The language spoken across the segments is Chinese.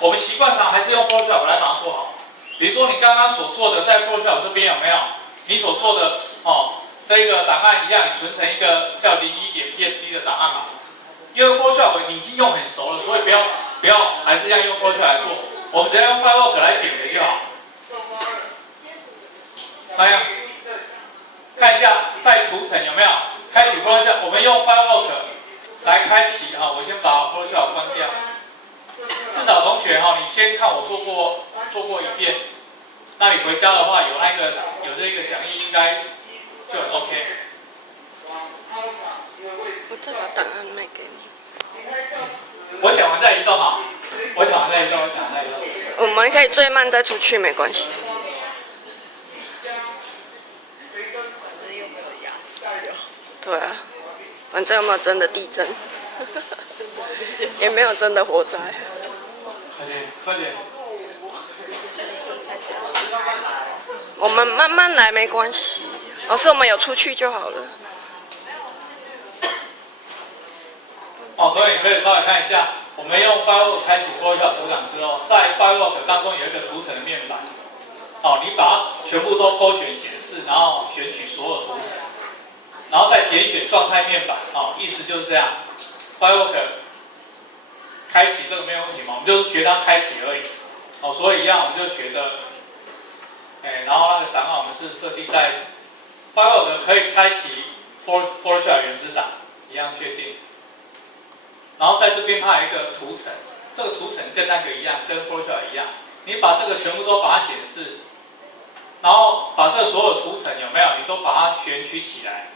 我们习惯上还是用 Photoshop 来把它做好。比如说你刚刚所做的，在 Photoshop 这边有没有？你所做的这个档案一样，你存成一个叫01.psd 的档案嘛。因为 Photoshop 你已经用很熟了，所以不要还是要用 Photoshop 来做，我们只要用 Firework 来减肥就好。那样，看一下在图层有没有开启 Photoshop？ 我们用 Firework 来开启我先把 Photoshop 关掉。至少同学你先看我做过一遍，那你回家的话有这个讲义，应该就很 OK。我再把档案卖给你。我讲完再移动好，我讲完再移动。我们可以最慢再出去，没关系。反正又没有压死就。对啊，反正有没有真的地震？也没有真的火灾。快点。我们慢慢来没关系，老师我们有出去就好了。所以你可以稍微看一下，我们用 Firework 开启 Photoshop 图档之后，在 Firework 当中有一个图层的面板，你把它全部都勾选显示，然后选取所有图层，然后再点选状态面板，意思就是这样。Firework 开启这个没有问题嘛，我们就是学它开启而已，所以一样我们就学的，然后那个档案我们是设定在 Firework 可以开启 Photoshop 原子档，一样确定。然后在这边它有一个图层，这个图层跟那个一样，跟 Photoshop 一样，你把这个全部都把它显示，然后把这所有图层有没有，你都把它选取起来，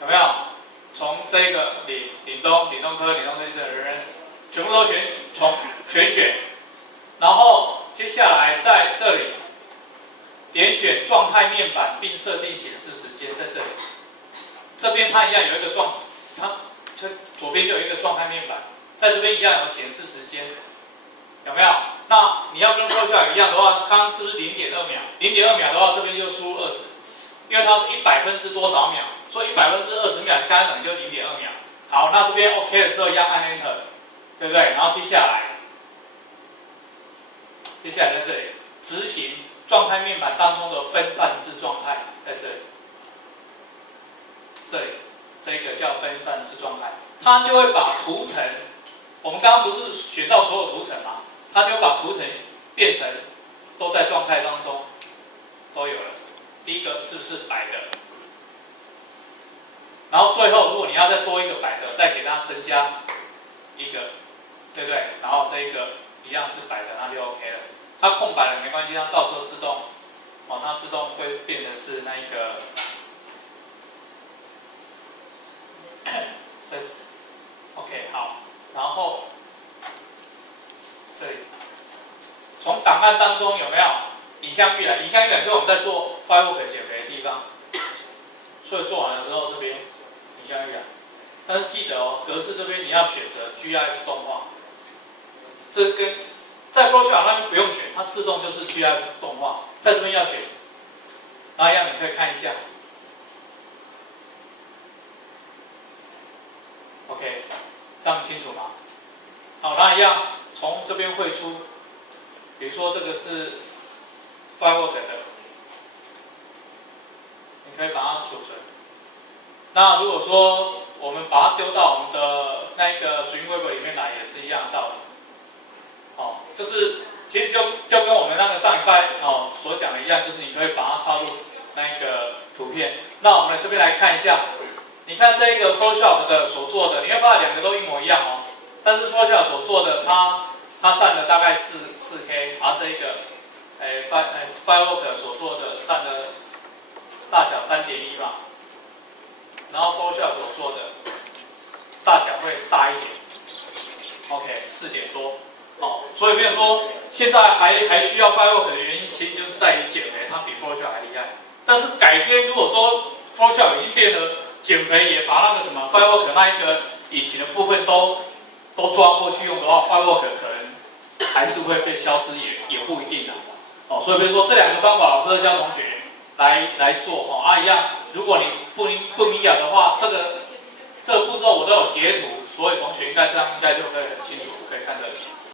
有没有？从这个岭东科的人全部都全选，然后接下来在这里点选状态面板并设定显示时间，在这里，这边它一样有一个它左边就有一个状态面板，在这边一样有显示时间，有没有？那你要跟 Photoshop 一样的话，刚刚是不是0.2秒？0.2秒的话，这边就输入20，因为它是100分之多少秒，所以100分之20秒相等于就0.2秒。好，那这边 OK 了之后，一样按 Enter， 对不对？然后接下来在这里执行状态面板当中的分散至状态，在这里。这个叫分散至状态，它就会把图层，我们刚刚不是选到所有图层嘛，它就把图层变成都在状态当中，都有了。第一个是不是白的？然后最后如果你要再多一个白的，再给它增加一个，对不对？然后这一个一样是白的，那就 OK 了。它空白了没关系，它到时候自动，它自动会变成是那一个。OK 好，然后这里从档案当中有没有影像预览？影像预览就是我们在做 Firework 减肥的地方，所以做完了之后这边影像预览，但是记得格式这边你要选择 GIF 动画，这跟在 Photoshop 那边不用选，它自动就是 GIF 动画，在这边要选，那样你可以看一下。OK， 这样清楚吗？好，那一样从这边绘出，比如说这个是 Firework 的，你可以把它储存。那如果说我们把它丢到我们的那个 Dreamweaver 里面来，也是一样的道理。就是其实就跟我们那个上礼拜所讲的一样，就是你可以把它插入那个图片。那我们这边来看一下。你看这个 Photoshop 的所做的，你会发现两个都一模一样但是 Photoshop 所做的，它占了大概4K， 而这一个Firework 所做的占了大小3.1嘛，然后 Photoshop 所做的大小会大一点 ，OK 4点多所以变成说现在还需要 Firework 的原因，其实就是在于减肥，它比 Photoshop 还厉害。但是改天如果说 Photoshop 已经变得减肥也把那个什么 Firework 那一个引擎的部分都抓过去用的话 ，Firework 可能还是会被消失，也不一定的。所以比如说这两个方法，老师会教同学来做一样。如果你不明了的话，这个步骤我都有截图，所有同学应该这样应该就可以很清楚可以看得